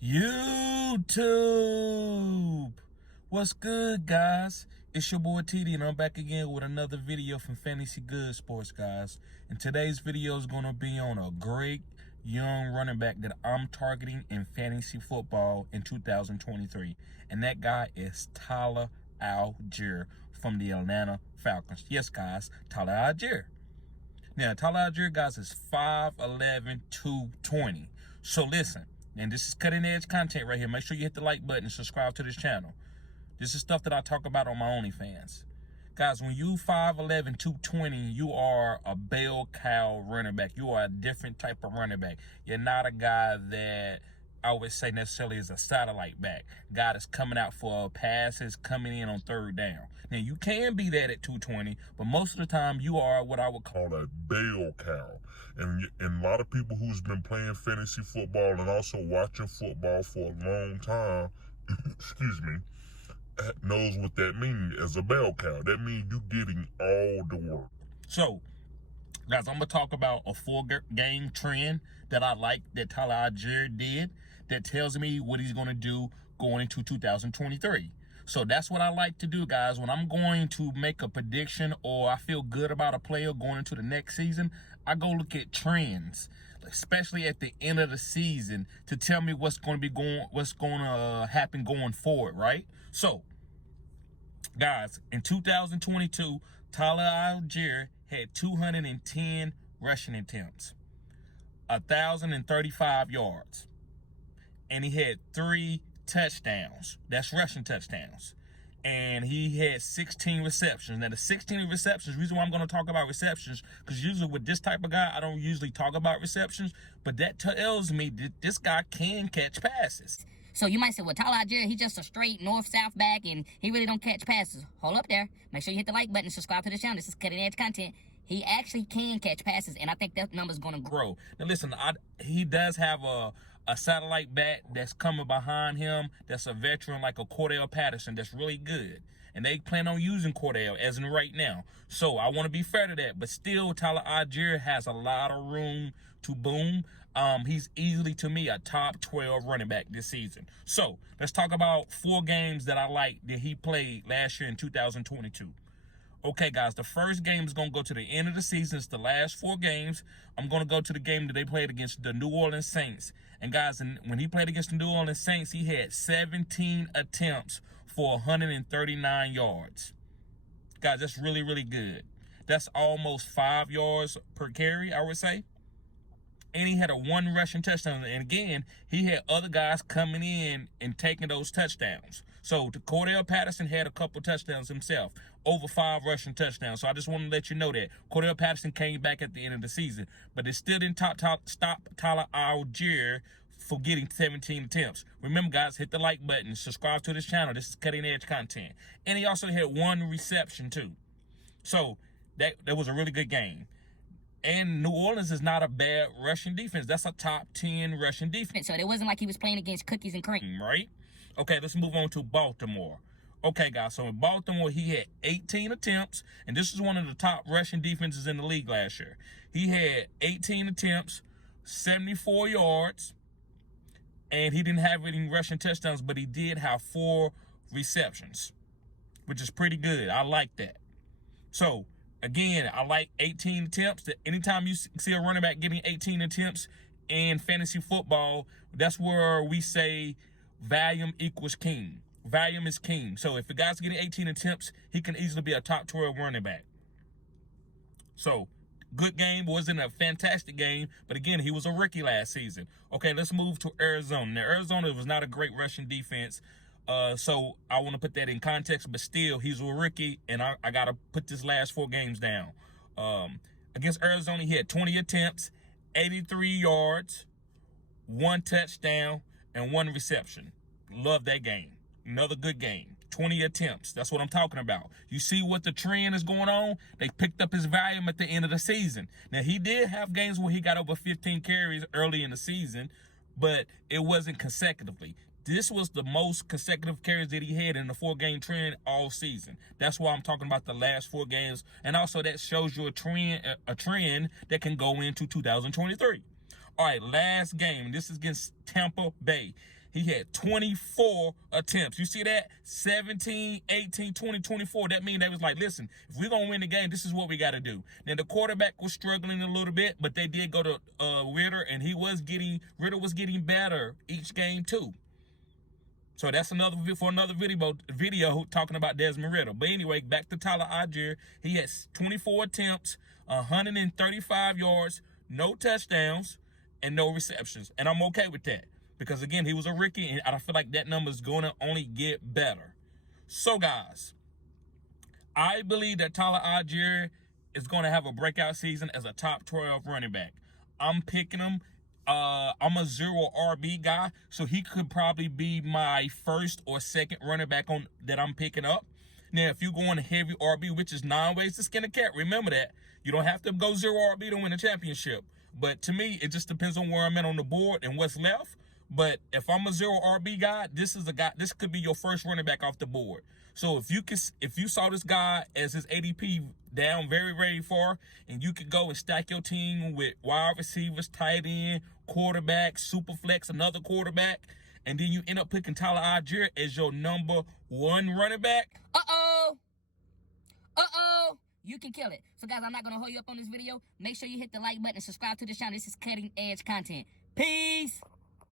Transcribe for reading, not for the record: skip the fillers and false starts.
YouTube, what's good, guys? It's your boy TD, and I'm back again with another video from Fantasy Good Sports, guys. And today's video is going to be on a great young running back that I'm targeting in fantasy football in 2023, and that guy is Tyler Allgeier from the Atlanta Falcons. Yes, guys, Tyler Allgeier. Now, Tyler Allgeier, guys, is 5'11", 220. So listen, and this is cutting edge content right here. Make sure you hit the like button and subscribe to this channel. This is stuff that I talk about on my OnlyFans. Guys, when you 5'11", 220, you are a bell cow running back. You are a different type of running back. You're not a guy that I would say necessarily is a satellite back. Guy that's coming out for passes, coming in on third down. Now, you can be that at 220, but most of the time you are what I would call a bell cow. And a lot of people who's been playing fantasy football and also watching football for a long time, excuse me, knows what that means as a bell cow. That means you getting all the work. So, guys, I'm going to talk about a full game trend that I like that Tyler Allgeier did that tells me what he's going to do going into 2023. So that's what I like to do, guys. When I'm going to make a prediction or I feel good about a player going into the next season, I go look at trends, especially at the end of the season, to tell me what's going to happen going forward, right? So, guys, in 2022, Tyler Allgeier had 210 rushing attempts, 1,035 yards, and he had 3 touchdowns. That's rushing touchdowns. And he had 16 receptions. Now, the 16 receptions, the reason why I'm going to talk about receptions, because usually with this type of guy, I don't usually talk about receptions, but that tells me that this guy can catch passes. So you might say, well, Tyler Allgeier, he's just a straight north-south back, and he really don't catch passes. Hold up there. Make sure you hit the like button and subscribe to the channel. This is cutting-edge content. He actually can catch passes, and I think that number's going to grow. Now, listen, he does have a satellite back that's coming behind him that's a veteran like a Cordell Patterson that's really good. And they plan on using Cordell as in right now. So I want to be fair to that. But still, Tyler Allgeier has a lot of room to boom. He's easily, to me, a top 12 running back this season. So let's talk about 4 games that I like that he played last year in 2022. Okay, guys, the first game is going to go to the end of the season. It's the last 4 games. I'm going to go to the game that they played against the New Orleans Saints. And, guys, when he played against the New Orleans Saints, he had 17 attempts for 139 yards. Guys, that's really, really good. That's almost 5 yards per carry, I would say. And he had a 1 rushing touchdown. And again, he had other guys coming in and taking those touchdowns. So Cordell Patterson had a couple touchdowns himself, over 5 rushing touchdowns. So I just want to let you know that Cordell Patterson came back at the end of the season, but it still didn't stop Tyler Allgeier for getting 17 attempts. Remember, guys, hit the like button, subscribe to this channel. This is cutting edge content. And he also had 1 reception too. So that was a really good game. And New Orleans is not a bad rushing defense. That's a top 10 rushing defense. So it wasn't like he was playing against cookies and cream. Right? Okay, let's move on to Baltimore. Okay, guys, so in Baltimore, he had 18 attempts, and this is one of the top rushing defenses in the league last year. He had 18 attempts, 74 yards, and he didn't have any rushing touchdowns, but he did have 4 receptions, which is pretty good. I like that. So, again, I like 18 attempts. Anytime you see a running back getting 18 attempts in fantasy football, that's where we say volume equals king. Volume is king. So if a guy's getting 18 attempts, he can easily be a top 12 running back. So, good game. Wasn't a fantastic game, but again, he was a rookie last season. Okay, let's move to Arizona. Now, Arizona was not a great rushing defense. So I want to put that in context, but still, he's a rookie, and I got to put this last 4 games down. Against Arizona, he had 20 attempts, 83 yards, 1 touchdown, and 1 reception. Love that game. Another good game. 20 attempts. That's what I'm talking about. You see what the trend is going on? They picked up his volume at the end of the season. Now, he did have games where he got over 15 carries early in the season, but it wasn't consecutively. This was the most consecutive carries that he had in the 4-game trend all season. That's why I'm talking about the last 4 games. And also that shows you a trend that can go into 2023. All right, last game. This is against Tampa Bay. He had 24 attempts. You see that? 17, 18, 20, 24. That means they was like, listen, if we're going to win the game, this is what we got to do. Now, the quarterback was struggling a little bit, but they did go to Ritter, and Ritter was getting better each game, too. So that's another video talking about Desmond Ritter. But anyway, back to Tyler Allgeier. He had 24 attempts, 135 yards, no touchdowns, and no receptions. And I'm okay with that. Because, again, he was a rookie, and I feel like that number is going to only get better. So, guys, I believe that Tyler Allgeier is going to have a breakout season as a top 12 running back. I'm picking him. I'm a 0 RB guy, so he could probably be my first or second running back that I'm picking up. Now, if you're going heavy RB, which is 9 ways to skin a cat, remember that. You don't have to go 0 RB to win a championship. But to me, it just depends on where I'm at on the board and what's left. But if I'm a 0 RB guy, this could be your first running back off the board. So if you saw this guy as his ADP down very, very far, and you could go and stack your team with wide receivers, tight end, quarterback, super flex, another quarterback, and then you end up picking Tyler Allgeier as your number 1 running back. You can kill it. So, guys, I'm not going to hold you up on this video. Make sure you hit the like button and subscribe to the channel. This is cutting edge content. Peace.